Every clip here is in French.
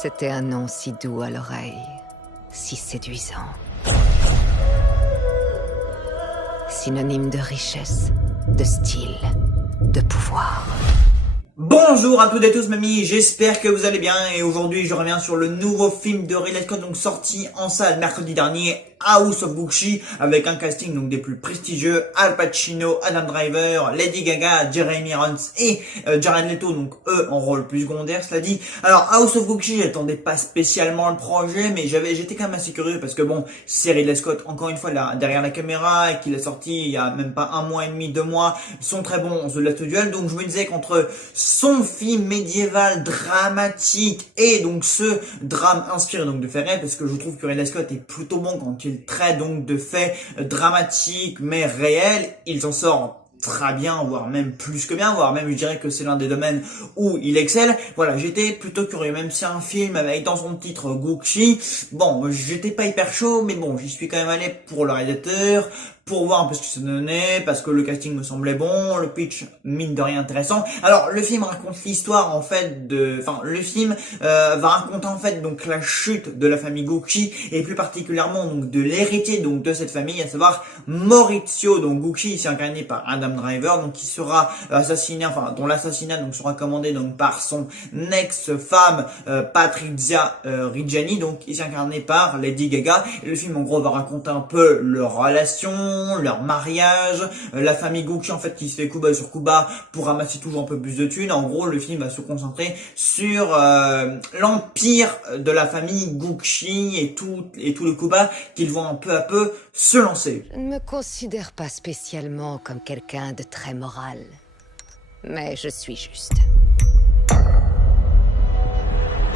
C'était un nom si doux à l'oreille, si séduisant. Synonyme de richesse, de style, de pouvoir. Bonjour à toutes et tous, mamie, j'espère que vous allez bien et aujourd'hui je reviens sur le nouveau film de Ridley Scott, donc sorti en salle mercredi dernier, House of Gucci, avec un casting donc des plus prestigieux, Al Pacino, Adam Driver, Lady Gaga, Jeremy Irons et Jared Leto, donc eux en rôle plus secondaire, cela dit. Alors House of Gucci, j'attendais pas spécialement le projet, mais j'étais quand même assez curieux parce que bon, c'est Ridley Scott encore une fois là derrière la caméra et qu'il a sorti il y a même pas un mois et demi, 2 mois, sont très bons The Last Duel, donc je me disais qu'entre son film médiéval dramatique et donc ce drame inspiré donc de faits réels, parce que je trouve que Ridley Scott est plutôt bon quand il traite donc de faits dramatiques mais réels, il s'en sort très bien, voire même plus que bien, voire même je dirais que c'est l'un des domaines où il excelle. Voilà, j'étais plutôt curieux, même si un film avec dans son titre Gucci, bon, j'étais pas hyper chaud, mais bon, j'y suis quand même allé pour le réalisateur, pour voir un peu ce que ça donnait, parce que le casting me semblait bon, le pitch mine de rien intéressant. Alors le film raconte l'histoire en fait le film va raconter en fait donc la chute de la famille Gucci et plus particulièrement donc de l'héritier donc de cette famille, à savoir Maurizio donc Gucci, ici incarné par Adam Driver, donc qui sera assassiné, dont l'assassinat donc sera commandé donc par son ex-femme Patrizia Reggiani, donc ici incarné par Lady Gaga. Et le film en gros va raconter un peu leur relation, leur mariage, la famille Gucci en fait qui se fait coup bas sur coup bas pour ramasser toujours un peu plus de thunes. En gros, le film va se concentrer sur l'empire de la famille Gucci et tout le coup bas qu'ils vont un peu à peu se lancer. Je ne me considère pas spécialement comme quelqu'un de très moral, mais je suis juste.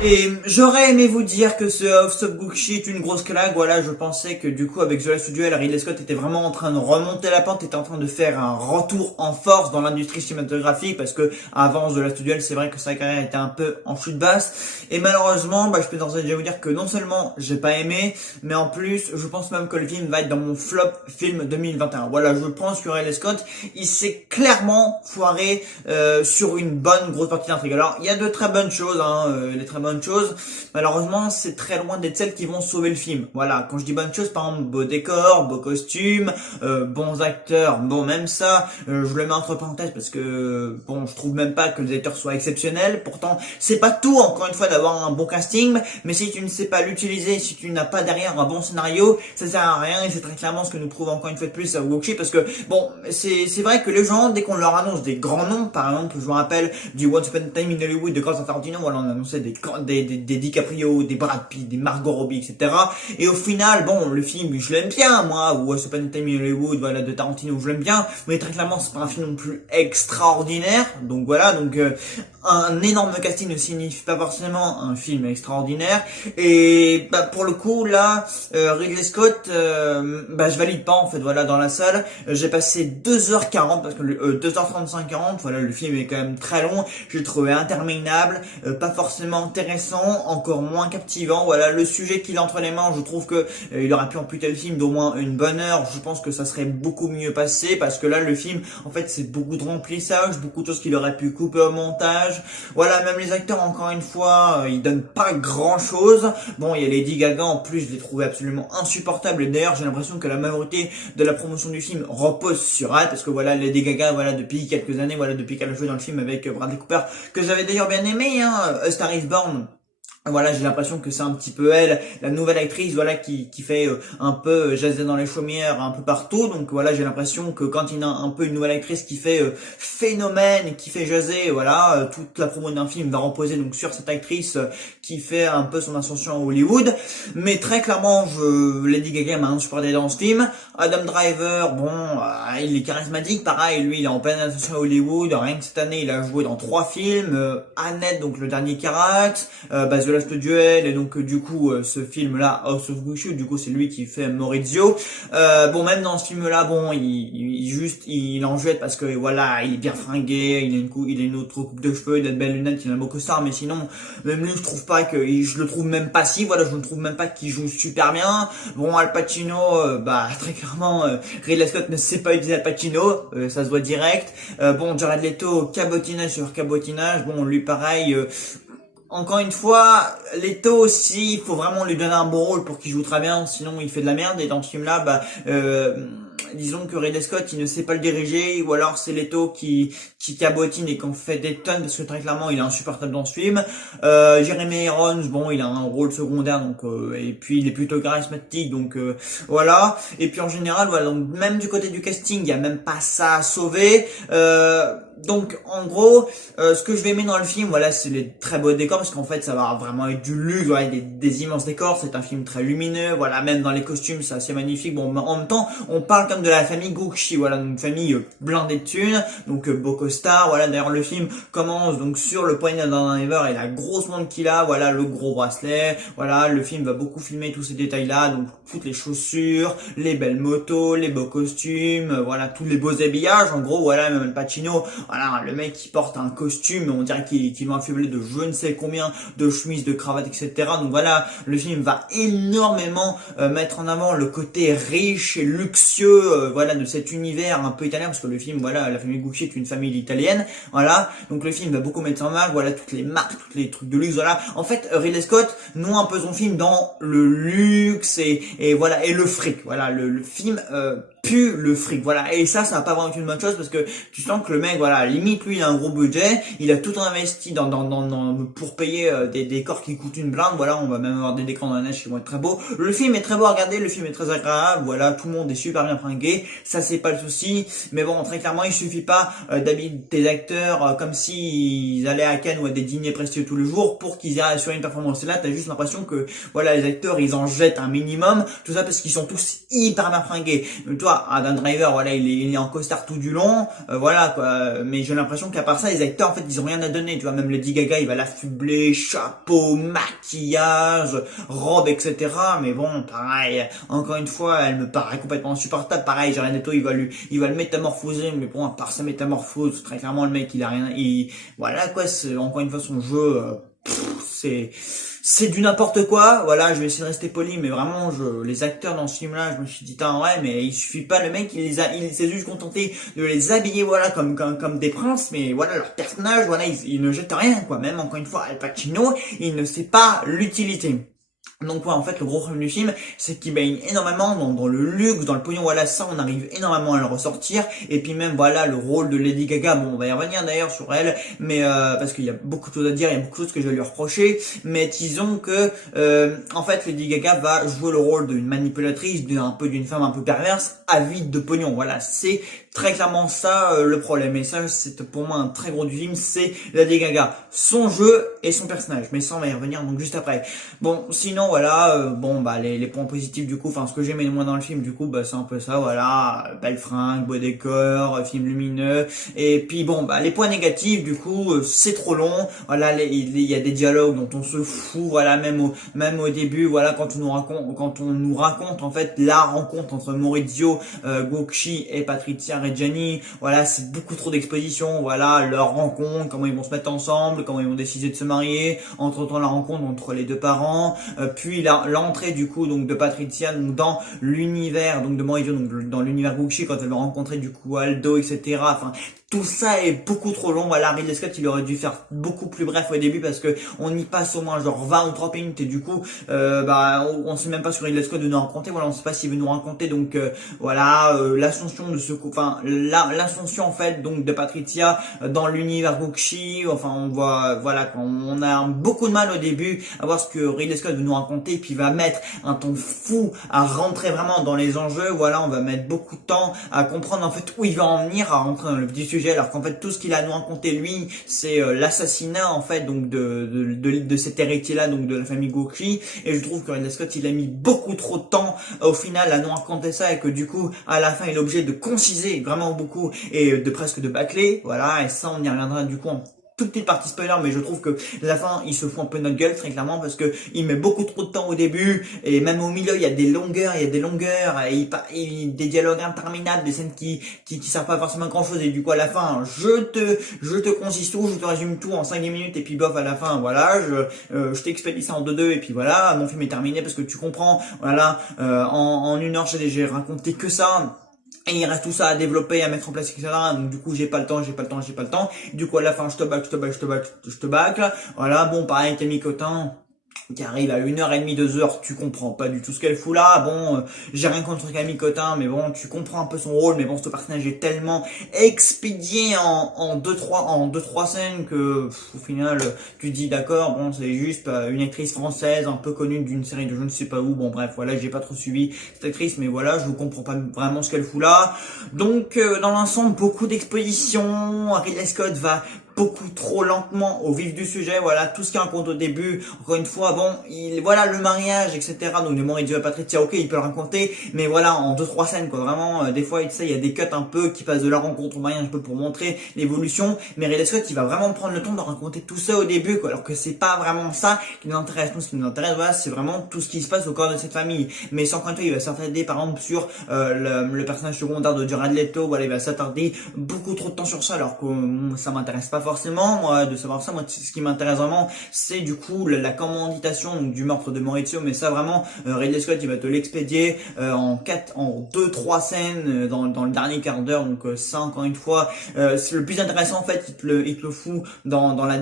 Et j'aurais aimé vous dire que ce House of Gucci est une grosse claque. Voilà, je pensais que du coup avec The Last Duel, Ridley Scott était vraiment en train de remonter la pente, était en train de faire un retour en force dans l'industrie cinématographique, parce que avant The Last Duel, c'est vrai que sa carrière était un peu en chute basse. Et malheureusement, je peux d'ores et déjà vous dire que non seulement j'ai pas aimé, mais en plus, je pense même que le film va être dans mon flop film 2021. Voilà, je pense que Ridley Scott, il s'est clairement foiré sur une bonne grosse partie d'intrigue. Alors, il y a de très bonnes choses, les très bonnes choses. Malheureusement, c'est très loin d'être celles qui vont sauver le film. Voilà, quand je dis bonnes choses, par exemple, beau décor, beau costume, bons acteurs, bon, même ça, je le mets entre parenthèses parce que, bon, je trouve même pas que les acteurs soient exceptionnels. Pourtant, c'est pas tout, encore une fois, d'avoir un bon casting, mais si tu ne sais pas l'utiliser, si tu n'as pas derrière un bon scénario, ça sert à rien, et c'est très clairement ce que nous prouve encore une fois de plus à Gucci, parce que, bon, c'est vrai que les gens, dès qu'on leur annonce des grands noms, par exemple, je me rappelle du Once Upon a Time in Hollywood de Quentin Tarantino, voilà, on annonçait des DiCaprio, des Brad Pitt, des Margot Robbie, etc. Et au final, bon, le film, je l'aime bien, moi, ou Once Upon a Time in Hollywood, voilà, de Tarantino, je l'aime bien, mais très clairement, c'est pas un film non plus extraordinaire. Donc voilà, un énorme casting ne signifie pas forcément un film extraordinaire. Et pour le coup, là, Ridley Scott, je valide pas en fait. Voilà, dans la salle, j'ai passé 2h40 parce que 2h35-40. Voilà, le film est quand même très long. Je l'ai trouvé interminable, pas forcément intéressant, encore moins captivant. Voilà, le sujet qu'il a entre les mains, je trouve que il aurait pu amputer le film d'au moins une bonne heure. Je pense que ça serait beaucoup mieux passé, parce que là, le film, en fait, c'est beaucoup de remplissage, beaucoup de choses qu'il aurait pu couper au montage. Voilà, même les acteurs, encore une fois, ils donnent pas grand chose. Bon, il y a Lady Gaga, en plus, je l'ai trouvé absolument insupportable. Et d'ailleurs, j'ai l'impression que la majorité de la promotion du film repose sur elle, parce que voilà, Lady Gaga, voilà, depuis quelques années, voilà, depuis qu'elle a joué dans le film avec Bradley Cooper, que j'avais d'ailleurs bien aimé, A Star is Born. Voilà, j'ai l'impression que c'est un petit peu elle, la nouvelle actrice, voilà, qui fait un peu jaser dans les chaumières un peu partout. Donc voilà, j'ai l'impression que quand il y a un peu une nouvelle actrice qui fait phénomène, qui fait jaser, voilà, toute la promo d'un film va reposer donc sur cette actrice qui fait un peu son ascension à Hollywood. Mais très clairement, Lady Gaga m'a insupporté dans ce film. Adam Driver, bon, il est charismatique, pareil, lui, il est en pleine ascension à Hollywood. Rien que cette année, il a joué dans 3 films, Annette, donc le dernier Carax, The Last Duel, et donc du coup ce film là, House of Gucci, du coup c'est lui qui fait Maurizio. Bon, même dans ce film là, bon, il en jette parce que voilà, il est bien fringué, il a une autre coupe de cheveux, il a de belles lunettes, il a un beau costard, mais sinon même lui, je trouve pas que, je le trouve même pas si, voilà, je ne trouve même pas qu'il joue super bien. Bon, Al Pacino, très clairement, Ridley Scott ne sait pas utiliser Al Pacino, ça se voit direct. Bon, Jared Leto, cabotinage sur cabotinage, bon, lui pareil, encore une fois, Leto aussi, il faut vraiment lui donner un bon rôle pour qu'il joue très bien, sinon il fait de la merde. Et dans ce film-là, disons que Ridley Scott, il ne sait pas le diriger, ou alors c'est Leto qui cabotine et qu'on fait des tonnes, parce que très clairement, il est insupportable dans ce film. Jeremy Irons, bon, il a un rôle secondaire, donc et puis il est plutôt charismatique, donc voilà. Et puis en général, voilà, donc même du côté du casting, il y a même pas ça à sauver. Donc en gros, ce que je vais aimer dans le film, voilà, c'est les très beaux décors, parce qu'en fait ça va vraiment être du luxe, voilà, des immenses décors. C'est un film très lumineux, voilà, même dans les costumes c'est assez magnifique. Bon, en même temps, on parle comme de la famille Gokshi, voilà, donc une famille blindée de thunes, donc beau costard, voilà. D'ailleurs le film commence donc sur le poignet d'un driver et la grosse montre qu'il a, voilà, le gros bracelet, voilà. Le film va beaucoup filmer tous ces détails là, donc toutes les chaussures, les belles motos, les beaux costumes, voilà, tous les beaux habillages, en gros, voilà. Même Al Pacino, voilà, le mec qui porte un costume, on dirait qu'il va affublé de je ne sais combien de chemises, de cravates, etc. Donc voilà, le film va énormément mettre en avant le côté riche et luxueux, voilà, de cet univers un peu italien, parce que le film, voilà, la famille Gucci est une famille italienne, voilà. Donc le film va beaucoup mettre en avant, voilà, toutes les marques, tous les trucs de luxe, voilà. En fait, Ridley Scott noue un peu son film dans le luxe et voilà, et le fric, voilà, le film pue le fric, voilà. Et ça va pas vraiment être une bonne chose, parce que tu sens que le mec, voilà, limite lui il a un gros budget, il a tout investi dans pour payer des décors qui coûtent une blinde, voilà. On va même avoir des décors dans la neige qui vont être très beaux. Le film est très beau à regarder, le film est très agréable, voilà, tout le monde est super bien fringué, ça c'est pas le souci. Mais bon, très clairement, il suffit pas d'habiller tes acteurs comme s'ils allaient à Cannes ou à des dîners prestigieux tous les jours pour qu'ils aient sur une performance. Et là, t'as juste l'impression que voilà, les acteurs ils en jettent un minimum, tout ça parce qu'ils sont tous hyper bien fringués. Mais toi, Adam Driver, voilà, il est en costard tout du long, voilà quoi. Mais j'ai l'impression qu'à part ça, les acteurs en fait ils ont rien à donner. Tu vois, même Lady Gaga, il va l'affubler, chapeau, maquillage, robe, etc. Mais bon, pareil, encore une fois, elle me paraît complètement insupportable. Pareil, Jared Leto, il va le métamorphoser, mais bon, à part sa métamorphose, très clairement le mec, il a rien, voilà quoi. C'est encore une fois son jeu. C'est du n'importe quoi, voilà. Je vais essayer de rester poli, mais vraiment, les acteurs dans ce film-là, je me suis dit, ouais, mais il suffit pas, le mec, il s'est juste contenté de les habiller, voilà, comme des princes, mais voilà, leur personnage, voilà, il ne jette rien, quoi. Même, encore une fois, Al Pacino, il ne sait pas l'utilité. Donc ouais, en fait, le gros problème du film, c'est qu'il baigne énormément dans le luxe, dans le pognon, voilà, ça, on arrive énormément à le ressortir. Et puis même, voilà, le rôle de Lady Gaga, bon, on va y revenir d'ailleurs sur elle, mais parce qu'il y a beaucoup de choses à dire, il y a beaucoup de choses que je vais lui reprocher, mais disons que, en fait, Lady Gaga va jouer le rôle d'une manipulatrice, d'une femme un peu perverse, avide de pognon, voilà, c'est très clairement ça le problème. Et ça, c'est pour moi un très gros du film, c'est Lady Gaga, son jeu et son personnage. Mais ça, on va y revenir donc juste après. Bon, sinon voilà, les points positifs du coup, enfin ce que j'aimais le moins dans le film du coup, c'est un peu ça, voilà, belle fringue, beau décor, film lumineux. Et puis bon, les points négatifs du coup, c'est trop long. Voilà, il y a des dialogues dont on se fout, voilà, même au début, voilà, quand on nous raconte en fait la rencontre entre Maurizio Gokshi et Patrizia Reggiani, voilà, c'est beaucoup trop d'exposition, voilà, leur rencontre, comment ils vont se mettre ensemble, comment ils vont décider de se marier, entre-temps la rencontre entre les deux parents, puis l'entrée du coup donc de Patrizia donc dans l'univers donc de Maurizio, donc dans l'univers Gokshi, quand elle va rencontrer du coup Aldo, etc. Enfin, tout ça est beaucoup trop long. Voilà, Ridley Scott, il aurait dû faire beaucoup plus bref au début, parce que on y passe au moins genre 20 ou 30 minutes, et du coup on sait même pas sur Ridley Scott de nous raconter, voilà, on sait pas s'il veut nous raconter, donc voilà, l'ascension de l'ascension en fait donc de Patrizia dans l'univers Gokshi. Enfin, on voit, voilà, on a beaucoup de mal au début à voir ce que Ridley Scott veut nous raconter, puis il va mettre un temps fou à rentrer vraiment dans les enjeux. Voilà, on va mettre beaucoup de temps à comprendre en fait où il va en venir, à rentrer dans le vif du sujet, alors qu'en fait tout ce qu'il a à nous raconter lui, c'est l'assassinat en fait donc de cet héritier là, donc de la famille Gokshi. Et je trouve que Ridley Scott, il a mis beaucoup trop de temps au final à nous raconter ça, et que du coup à la fin il est obligé de conciser vraiment beaucoup et de presque de bâcler, voilà. Et ça, on y reviendra du coup en toute petite partie spoiler, mais je trouve que la fin, il se fout un peu de notre gueule, très clairement, parce que il met beaucoup trop de temps au début, et même au milieu, il y a des longueurs, et des dialogues interminables, des scènes qui servent pas forcément à grand chose, et du coup, à la fin, je te concise tout, je te résume tout en 5-10 minutes, et puis bof, à la fin, voilà, je t'expédie ça en 2-2, et puis voilà, mon film est terminé, parce que tu comprends, voilà, en 1 heure, j'ai raconté que ça. Et il reste tout ça à développer, à mettre en place, etc. Donc du coup, j'ai pas le temps. Du coup, à la fin, je te bâcle. Voilà, bon, pareil, Camille Cotin, qui arrive à 1h30, 2h, tu comprends pas du tout ce qu'elle fout là. Bon, j'ai rien contre Camille Cotin, mais bon, tu comprends un peu son rôle, mais bon, ce personnage est tellement expédié en deux trois scènes que au final, tu te dis d'accord, bon, c'est juste une actrice française un peu connue d'une série de je ne sais pas où. Bon, bref, voilà, j'ai pas trop suivi cette actrice, mais voilà, je comprends pas vraiment ce qu'elle fout là. Donc, dans l'ensemble, beaucoup d'expositions. Ridley Scott va beaucoup trop lentement au vif du sujet, voilà, tout ce qu'il raconte au début, encore une fois, bon, voilà, le mariage, etc., donc de Maurizio et Patricia, ok, il peut le raconter, mais voilà, en 2-3 scènes, quoi, vraiment, des fois, tu sais, il y a des cuts un peu qui passent de la rencontre au mariage, un peu pour montrer l'évolution, mais Ridley Scott, il va vraiment prendre le temps de raconter tout ça au début, quoi, alors que c'est pas vraiment ça qui nous intéresse. Nous, ce qui nous intéresse, voilà, c'est vraiment tout ce qui se passe au corps de cette famille, mais sans compter, il va s'attarder, par exemple, sur le personnage secondaire de Jared Leto, voilà, il va s'attarder beaucoup trop de temps sur ça, alors que ça m'intéresse pas forcément, moi, de savoir ça. Moi, ce qui m'intéresse vraiment, c'est du coup la commanditation donc, du meurtre de Maurizio, mais ça vraiment, Ridley Scott, il va te l'expédier en 2-3 scènes dans le dernier quart d'heure, donc ça, encore une fois, c'est le plus intéressant, en fait, il te le fout dans la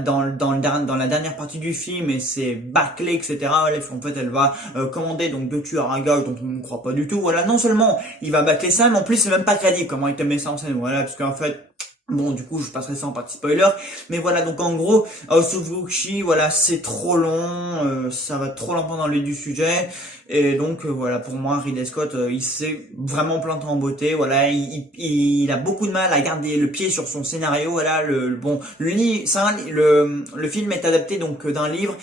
dernière partie du film, et c'est bâclé, etc. Voilà, en fait, elle va commander donc 2 tueurs à gages dont on ne croit pas du tout. Voilà, non seulement il va bâcler ça, mais en plus, c'est même pas crédible comment il te met ça en scène. Voilà, parce qu'en fait, bon, du coup, je passerai ça en partie spoiler, mais voilà, donc en gros, House of Gucci, voilà, c'est trop long, ça va trop lentement dans le du sujet, et donc voilà, pour moi, Ridley Scott, il s'est vraiment planté en beauté, voilà, il a beaucoup de mal à garder le pied sur son scénario, voilà, le film est adapté donc d'un livre,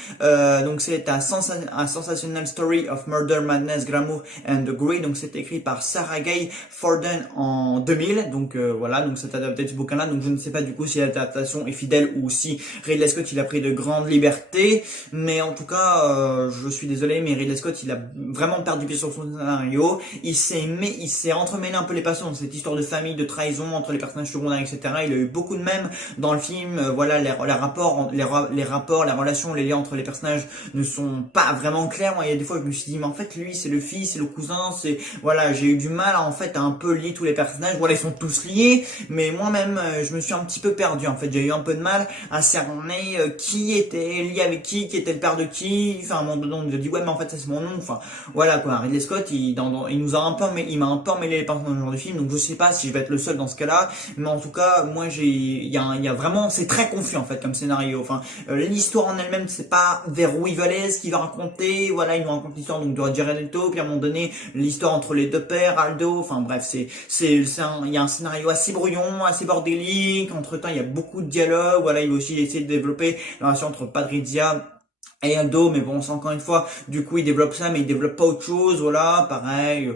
donc c'est un Sensational Story of Murder, Madness, Glamour and Greed, donc c'est écrit par Sarah Gay Forden en 2000, donc voilà, donc c'est adapté de ce bouquin. Donc je ne sais pas du coup si l'adaptation est fidèle ou si Ridley Scott il a pris de grandes libertés, mais en tout cas je suis désolé, mais Ridley Scott il a vraiment perdu pied sur son scénario, il s'est entremêlé un peu les passions dans cette histoire de famille, de trahison entre les personnages secondaires, etc. Il a eu beaucoup de mèmes dans le film, voilà, les rapports, la relation, les liens entre les personnages ne sont pas vraiment clairs. Moi il y a des fois je me suis dit mais en fait lui c'est le fils, c'est le cousin, c'est voilà, j'ai eu du mal en fait à un peu lier tous les personnages. Voilà, ils sont tous liés, mais moi-même je me suis un petit peu perdu, en fait, j'ai eu un peu de mal à cerner qui était lié avec qui était le père de qui, enfin, à un moment donné, on nous a dit, ouais, mais en fait, ça c'est mon nom, enfin, voilà, quoi, Ridley Scott, il nous a un peu, il m'a un peu emmêlé les pinceaux dans ce genre de film, donc je sais pas si je vais être le seul dans ce cas-là, mais en tout cas, moi, il y a vraiment, c'est très confus, en fait, comme scénario, enfin, l'histoire en elle-même, c'est pas vers où il va aller, ce qu'il va raconter, voilà, il nous raconte l'histoire, donc, de Jared Leto, puis à un moment donné, l'histoire entre les deux pères, Aldo, enfin, bref, il y a un scénario assez brouillon, assez bordélique. Entre temps il y a beaucoup de dialogues, voilà, il va aussi essayer de développer la relation entre Patrizia et Aldo, mais bon, c'est encore une fois, du coup il développe ça, mais il développe pas autre chose, voilà, pareil.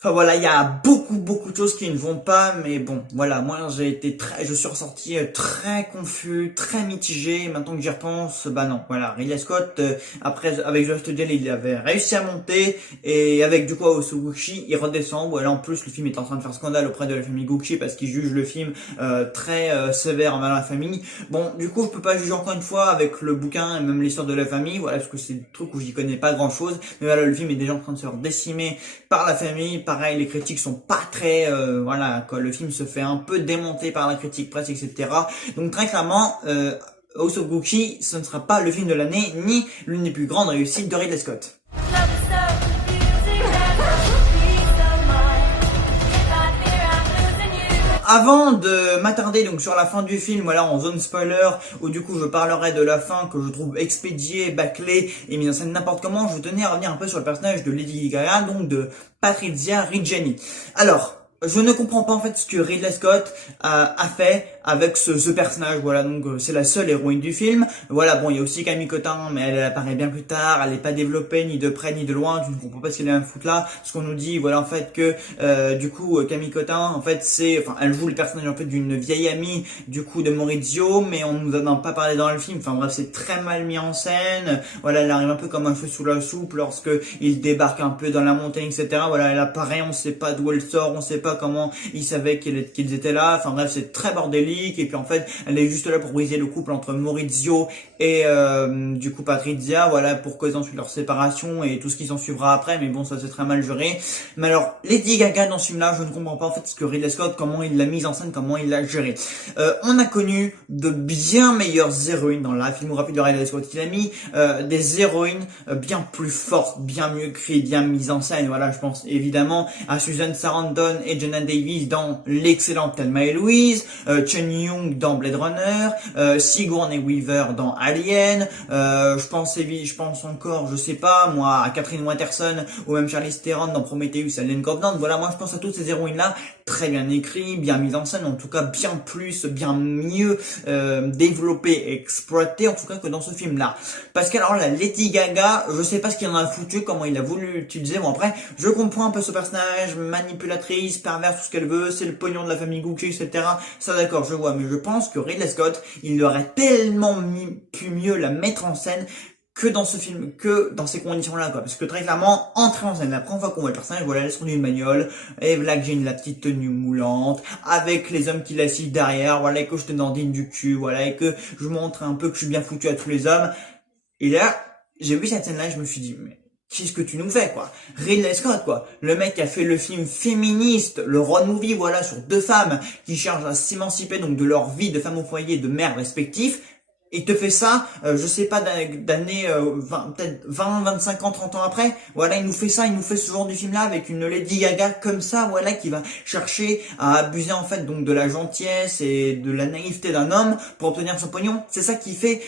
Enfin voilà, il y a beaucoup de choses qui ne vont pas, mais bon, voilà, moi je suis ressorti très confus, très mitigé, et maintenant que j'y repense, bah non, voilà, Ridley Scott, après, avec The Last Duel, il avait réussi à monter, et avec du coup House of Gucci, il redescend, voilà, en plus, le film est en train de faire scandale auprès de la famille Gucci, parce qu'il juge le film très sévère envers la famille. Bon, du coup, je peux pas juger encore une fois avec le bouquin, et même l'histoire de la famille, voilà, parce que c'est des trucs où j'y connais pas grand chose, mais voilà, le film est déjà en train de se faire décimer par la famille. Pareil, les critiques sont pas très, voilà, quoi, le film se fait un peu démonter par la critique presse, etc. Donc très clairement, House of Gucci, ce ne sera pas le film de l'année, ni l'une des plus grandes réussites de Ridley Scott. Avant de m'attarder donc sur la fin du film, voilà, en zone spoiler, où du coup je parlerai de la fin que je trouve expédiée, bâclée et mise en scène n'importe comment, je tenais à revenir un peu sur le personnage de Lady Gaga, donc de Patrizia Reggiani. Alors, je ne comprends pas en fait ce que Ridley Scott a fait avec ce personnage, voilà, donc c'est la seule héroïne du film. Voilà, bon, il y a aussi Camille Cotin, mais elle apparaît bien plus tard, elle n'est pas développée ni de près ni de loin, tu ne comprends pas ce qu'elle est à foutre là, ce qu'on nous dit, voilà, en fait, que du coup, Camille Cotin, en fait, elle joue le personnage en fait d'une vieille amie, du coup, de Maurizio, mais on nous en a pas parlé dans le film, enfin bref, c'est très mal mis en scène, voilà, elle arrive un peu comme un cheveu sous la soupe lorsque il débarque un peu dans la montagne, etc., voilà, elle apparaît, on sait pas d'où elle sort, on sait pas comment ils savaient qu'ils étaient là, enfin bref, c'est très bordélique. public, et puis en fait, elle est juste là pour briser le couple entre Maurizio et du coup Patrizia, voilà, pour cause ensuite leur séparation et tout ce qui s'en suivra après, mais bon, ça c'est très mal géré. Mais alors, Lady Gaga dans ce film-là, je ne comprends pas en fait ce que Ridley Scott, comment il l'a mise en scène, comment il l'a géré. On a connu de bien meilleures héroïnes dans la filmographie de Ridley Scott. Il a mis des héroïnes bien plus fortes, bien mieux écrites, bien mises en scène. Voilà, je pense évidemment à Susan Sarandon et Jenna Davis dans l'excellente Thelma et Louise, Chen Young dans Blade Runner, Sigourney Weaver dans Alien, je pense encore, je sais pas, moi, à Catherine Waterston ou même Charlize Theron dans Prometheus et Alien Covenant. Voilà, moi je pense à toutes ces héroïnes-là, très bien écrites, bien mises en scène, en tout cas bien plus, bien mieux développées et exploitées, en tout cas que dans ce film-là. Parce que alors la Lady Gaga, je sais pas ce qu'il en a foutu, comment il a voulu l'utiliser. Bon après, je comprends un peu ce personnage, manipulatrice, perverse, tout ce qu'elle veut, c'est le pognon de la famille Gucci, etc. Ça d'accord, je vois, mais je pense que Ridley Scott, il aurait tellement pu mieux la mettre en scène que dans ce film, que dans ces conditions-là, quoi. Parce que très clairement, entrer en scène, la première fois qu'on voit le personnage, voilà, elle est sur une bagnole, et voilà que j'ai la petite tenue moulante, avec les hommes qui l'assisent derrière, voilà, et que je te dandine du cul, voilà, et que je montre un peu que je suis bien foutu à tous les hommes. Et là, j'ai vu cette scène-là, et je me suis dit, mais qu'est-ce que tu nous fais, quoi? Ridley Scott, quoi. Le mec qui a fait le film féministe, le road movie, voilà, sur deux femmes qui cherchent à s'émanciper, donc de leur vie de femme au foyer, de mère respectifs. Il te fait ça, je sais pas, d'années, peut-être 20, 25 ans, 30 ans après. Voilà, il nous fait ça, il nous fait ce genre de film-là avec une Lady Gaga comme ça, voilà, qui va chercher à abuser en fait donc de la gentillesse et de la naïveté d'un homme pour obtenir son pognon. C'est ça qui fait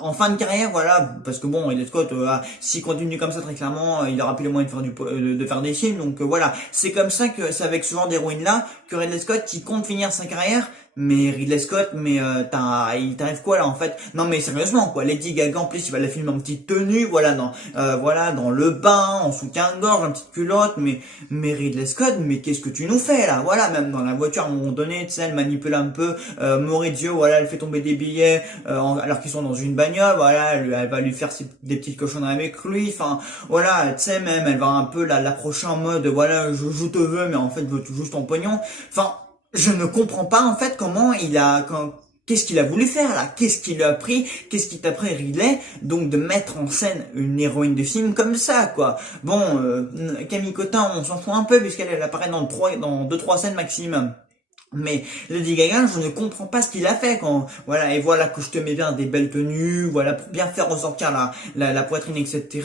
en fin de carrière, voilà, parce que bon, Ridley Scott, s'il continue comme ça très clairement, il aura plus les moyens de faire de faire des films. Donc voilà, c'est comme ça que c'est avec ce genre d'héroïne-là que Ridley Scott, qui compte finir sa carrière. Mais Ridley Scott, mais il t'arrive quoi là en fait? Non mais sérieusement quoi, Lady Gaga en plus il va la filmer en petite tenue, voilà dans le bain, en soutien-gorge, en petite culotte, mais Ridley Scott, mais qu'est-ce que tu nous fais là? Voilà, même dans la voiture à un moment donné, tu sais, elle manipule un peu Maurizio, voilà, elle fait tomber des billets alors qu'ils sont dans une bagnole, voilà, elle va lui faire des petites cochonneries avec lui, enfin voilà, tu sais, même elle va un peu l'approcher en mode voilà, je te veux, mais en fait je veux juste ton pognon, enfin. Je ne comprends pas en fait qu'est-ce qu'il a voulu faire là, qu'est-ce qu'il a pris, qu'est-ce qui t'a pris Ridley, donc de mettre en scène une héroïne de film comme ça quoi. Bon, Camille Cotin, on s'en fout un peu puisqu'elle apparaît dans 2-3 scènes maximum. Mais Lady Gaga, je ne comprends pas ce qu'il a fait quand, voilà, et voilà que je te mets bien des belles tenues, voilà, pour bien faire ressortir la poitrine, etc.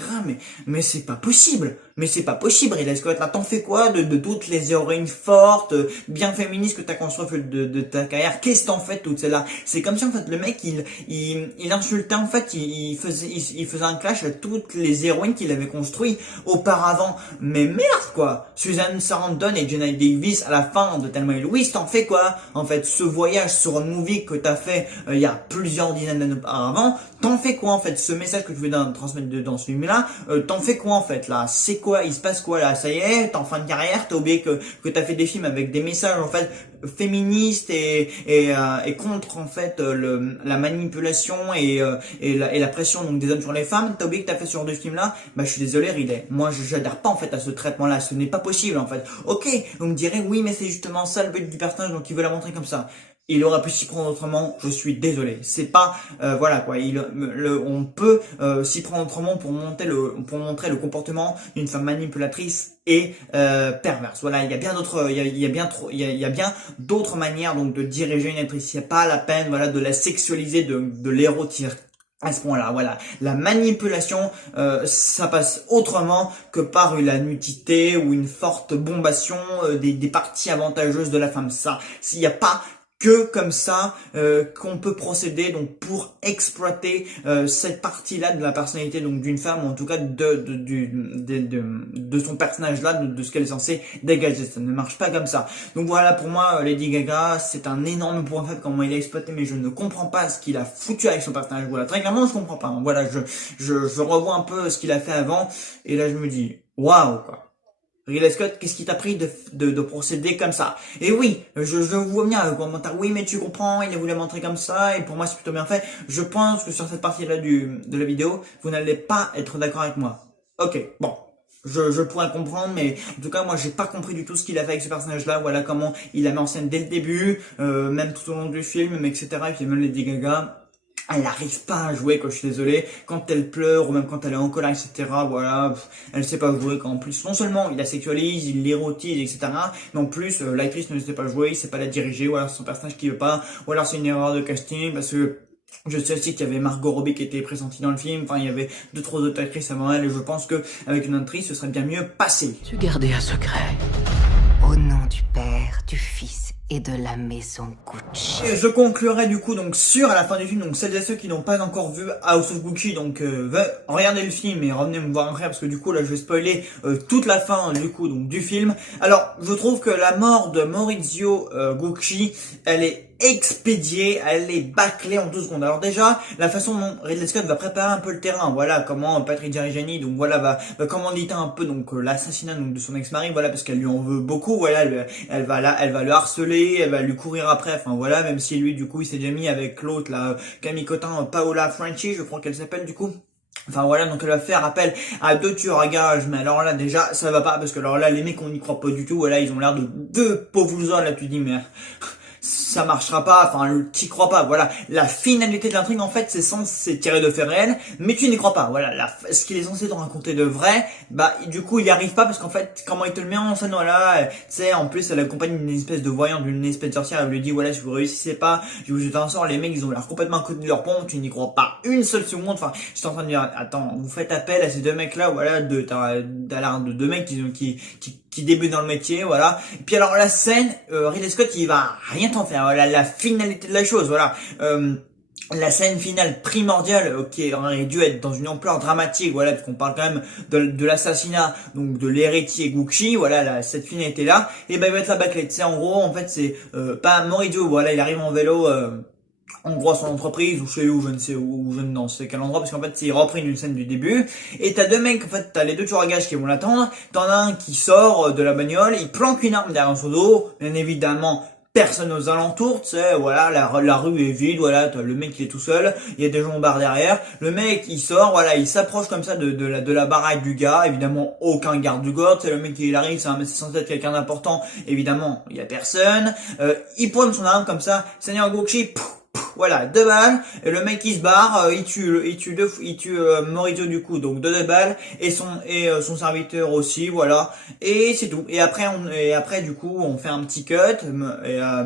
Mais c'est pas possible. Mais c'est pas possible, Ridley Scott. Là, t'en fais quoi de toutes les héroïnes fortes, bien féministes que t'as construit de ta carrière? Qu'est-ce que t'en fais de toutes celles-là? C'est comme si, en fait, le mec, il insultait, en fait, il faisait un clash à toutes les héroïnes qu'il avait construites auparavant. Mais merde, quoi! Susan Sarandon et Jenna Davis, à la fin de Thelma et Louise, t'en fais quoi? En fait, ce voyage sur un movie que t'as fait il y a plusieurs dizaines d'années auparavant, t'en fais quoi, en fait? Ce message que tu veux transmettre dans ce film-là, t'en fais quoi, en fait, là? C'est quoi? Il se passe quoi là? Ça y est, t'es en fin de carrière, t'as oublié que t'as fait des films avec des messages en fait féministes et contre en fait la manipulation et la pression donc des hommes sur les femmes. T'as oublié que t'as fait ce genre de film là? Bah je suis désolé Ridley, moi j'adhère pas en fait à ce traitement là, ce n'est pas possible en fait. Ok, vous me direz oui mais c'est justement ça le but du personnage donc il veut la montrer comme ça. Il aurait pu s'y prendre autrement, je suis désolé. C'est pas voilà quoi, on peut s'y prendre autrement pour montrer le comportement d'une femme manipulatrice et perverse. Voilà, il y a bien d'autres il y a bien d'autres manières donc de diriger une actrice. Il n'y a pas la peine voilà de la sexualiser, de l'érotiser à ce point-là, voilà. La manipulation, ça passe autrement que par la nudité ou une forte bombation des parties avantageuses de la femme. Ça, s'il n'y a pas que comme ça qu'on peut procéder donc pour exploiter cette partie-là de la personnalité donc d'une femme ou en tout cas de son personnage là, de ce qu'elle est censée dégager. Ça ne marche pas comme ça. Donc voilà, pour moi Lady Gaga c'est un énorme point faible comment il a exploité, mais je ne comprends pas ce qu'il a foutu avec son personnage. Voilà, très clairement je comprends pas. Voilà, je revois un peu ce qu'il a fait avant et là je me dis waouh quoi. Ridley Scott, qu'est-ce qui t'a pris de procéder comme ça? Et oui, je vois bien le commentaire, oui mais tu comprends, il a voulu montrer comme ça, et pour moi c'est plutôt bien fait. Je pense que sur cette partie-là de la vidéo, vous n'allez pas être d'accord avec moi. Ok, bon. je pourrais comprendre, mais en tout cas moi j'ai pas compris du tout ce qu'il a fait avec ce personnage-là. Voilà comment il la met en scène dès le début, même tout au long du film, etc. Et puis même Lady Gaga, elle n'arrive pas à jouer, quoi, je suis désolé. Quand elle pleure, ou même quand elle est en colère, etc., voilà, elle sait pas jouer, quand en plus, non seulement il la sexualise, il l'érotise, etc., mais en plus, l'actrice ne sait pas jouer, il sait pas la diriger, ou alors c'est son personnage qui veut pas, ou alors c'est une erreur de casting, parce que je sais aussi qu'il y avait Margot Robbie qui était pressentie dans le film, enfin, il y avait deux, trois autres actrices avant elle, et je pense que, avec une actrice, ce serait bien mieux passé. Tu gardais un secret. Au nom du Père, du Fils et de la maison Gucci. Et je conclurai du coup donc sur à la fin du film, donc celles et ceux qui n'ont pas encore vu House of Gucci, donc regardez le film et revenez me voir après parce que du coup là je vais spoiler toute la fin du coup donc du film. Alors je trouve que la mort de Maurizio Gucci, elle est expédiée, elle est bâclée en 2 secondes. Alors déjà, la façon dont Ridley Scott va préparer un peu le terrain, voilà comment Patrick Derigiani donc voilà va commanditer un peu donc l'assassinat donc de son ex-mari, voilà parce qu'elle lui en veut beaucoup, voilà elle va le harceler, elle va lui courir après, enfin voilà, même si lui du coup il s'est déjà mis avec l'autre là, Camille Cotin, Paola Franchi, je crois qu'elle s'appelle du coup. Enfin voilà, donc elle va faire appel à 2 tueurs à gages, mais alors là déjà ça va pas parce que alors là les mecs on n'y croit pas du tout, voilà ils ont l'air de 2 pauvres hommes là, tu dis mais ça marchera pas, enfin t'y crois pas, voilà. La finalité de l'intrigue en fait c'est censé tirer de faits réels, mais tu n'y crois pas, voilà. Ce qu'il est censé te raconter de vrai, bah du coup il y arrive pas parce qu'en fait comment il te le met en scène, voilà, tu sais en plus elle accompagne d'une espèce de voyante, d'une espèce de sorcière, elle lui dit voilà si vous réussissez pas, je vous jette un sort, les mecs ils ont l'air complètement à côté de leur pompe, tu n'y crois pas une seule seconde, enfin j'étais en train de dire attends, vous faites appel à ces 2 mecs là, voilà, t'as l'air de 2 mecs qui débutent dans le métier, voilà. Et puis alors la scène, Ridley Scott il va rien t'en faire, voilà, la finalité de la chose, voilà. La scène finale primordiale qui aurait dû être dans une ampleur dramatique, voilà, parce qu'on parle quand même de l'assassinat donc de l'héritier Gucci, voilà, cette finalité là, et ben il va être la bâclée, tu sais, en gros, en fait c'est pas Maurizio, voilà, il arrive en vélo en gros à son entreprise ou chez lui ou je ne sais où, je ne sais quel endroit parce qu'en fait c'est repris d'une scène du début et t'as 2 mecs, en fait t'as les 2 tueurs à gages qui vont l'attendre, t'en as un qui sort de la bagnole, il planque une arme derrière son dos, bien évidemment personne aux alentours, tu sais, voilà, la rue est vide, voilà, le mec il est tout seul, il y a des gens au bar derrière, le mec il sort, voilà, il s'approche comme ça de la baraque du gars, évidemment aucun garde du corps, c'est le mec il arrive, c'est censé être quelqu'un d'important, évidemment il y a personne, il pointe son arme comme ça, Seigneur Gucci, pouf, voilà, 2 balles, et le mec il se barre, il tue Maurizio du coup, donc 2 balles, et son serviteur aussi, voilà, et c'est tout. Et après du coup on fait un petit cut,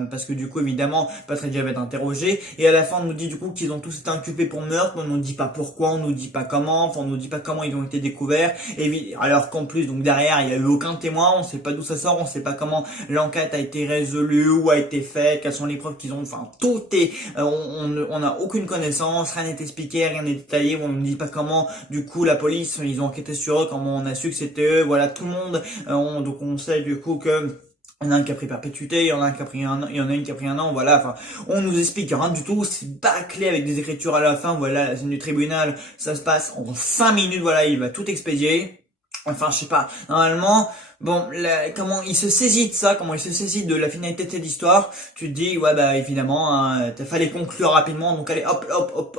parce que du coup évidemment Patrick va être interrogé, et à la fin on nous dit du coup qu'ils ont tous été inculpés pour meurtre, mais on nous dit pas pourquoi, on nous dit pas comment, enfin on nous dit pas comment ils ont été découverts, et alors qu'en plus donc derrière il y a eu aucun témoin, on sait pas d'où ça sort, on sait pas comment l'enquête a été résolue, ou a été faite, quelles sont les preuves qu'ils ont, enfin tout est on n'a aucune connaissance, rien n'est expliqué, rien n'est détaillé, on ne dit pas comment, du coup la police, ils ont enquêté sur eux, comment on a su que c'était eux, voilà, tout le monde, donc on sait du coup que il y en a un qui a pris perpétuité, il y en a un qui a pris il y en a une qui a pris 1 an, voilà, enfin, on nous explique rien du tout, c'est bâclé avec des écritures à la fin, voilà, la scène du tribunal, ça se passe en 5 minutes, voilà, il va tout expédier. Enfin, je sais pas. Normalement, bon, comment il se saisit de ça, comment il se saisit de la finalité de cette histoire, tu te dis, ouais, bah, évidemment, hein, fallait conclure rapidement, donc allez, hop,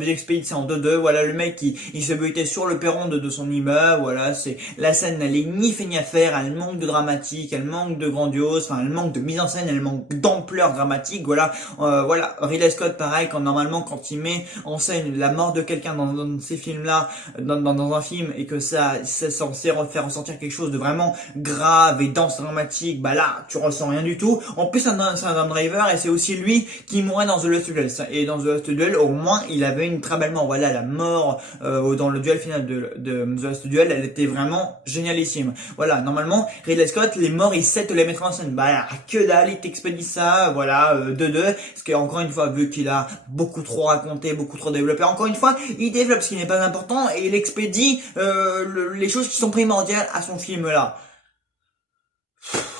j'expédie ça en 2-2, voilà, le mec, il se butait sur le perron de son immeuble, voilà, la scène, elle est ni fait ni à faire, elle manque de dramatique, elle manque de grandiose, enfin, elle manque de mise en scène, elle manque d'ampleur dramatique, voilà, voilà, Ridley Scott, pareil, normalement, quand il met en scène la mort de quelqu'un dans ces films-là, dans un film, et que c'est censé faire ressentir quelque chose de vraiment grave et dense, dramatique, bah là, tu ressens rien du tout. En plus, c'est un Adam Driver et c'est aussi lui qui mourait dans The Last Duel. Et dans The Last Duel, au moins, il avait une très belle mort. Voilà, la mort dans le duel final de The Last Duel, elle était vraiment génialissime. Voilà, normalement, Ridley Scott, les morts, il sait te les mettre en scène. Bah là, que dalle, il t'expédie ça, voilà, 2-2. Parce qu'encore une fois, vu qu'il a beaucoup trop raconté, beaucoup trop développé, encore une fois, il développe ce qui n'est pas important et il expédie les choses qui sont primordiales à son film là.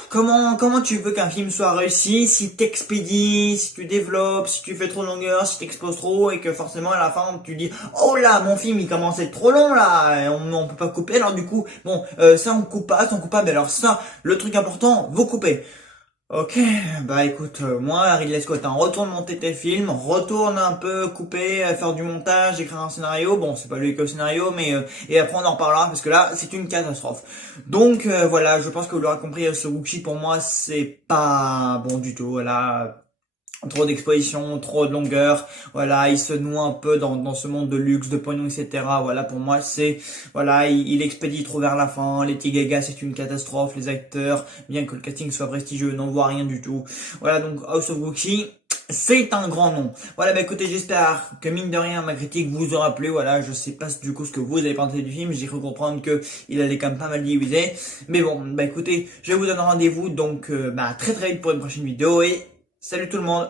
Comment tu veux qu'un film soit réussi si t'expédies, si tu développes, si tu fais trop de longueur, si t'exposes trop et que forcément à la fin tu dis oh là mon film il commence à être trop long là, et on peut pas couper, alors du coup bon ça on coupe pas, mais alors ça le truc important vous coupez. Ok, bah écoute, moi, Ridley Scott, hein, retourne monter tes films, retourne un peu couper, faire du montage, écrire un scénario. Bon, c'est pas lui qui a le scénario, mais et après on en reparlera parce que là, c'est une catastrophe. Donc voilà, je pense que vous l'aurez compris, ce Gucci pour moi, c'est pas bon du tout. Voilà, trop d'exposition, trop de longueur, voilà, il se noie un peu dans ce monde de luxe, de pognon, etc. Voilà, pour moi, voilà, il expédie trop vers la fin, Lady Gaga, c'est une catastrophe, les acteurs, bien que le casting soit prestigieux, n'en voit rien du tout. Voilà, donc House of Gucci, c'est un grand nom. Voilà, bah écoutez, j'espère que mine de rien, ma critique vous aura plu. Voilà, je sais pas du coup ce que vous avez pensé du film, j'ai cru comprendre que il allait quand même pas mal diviser. Mais bon, bah écoutez, je vous donne rendez-vous donc très très vite pour une prochaine vidéo et salut tout le monde.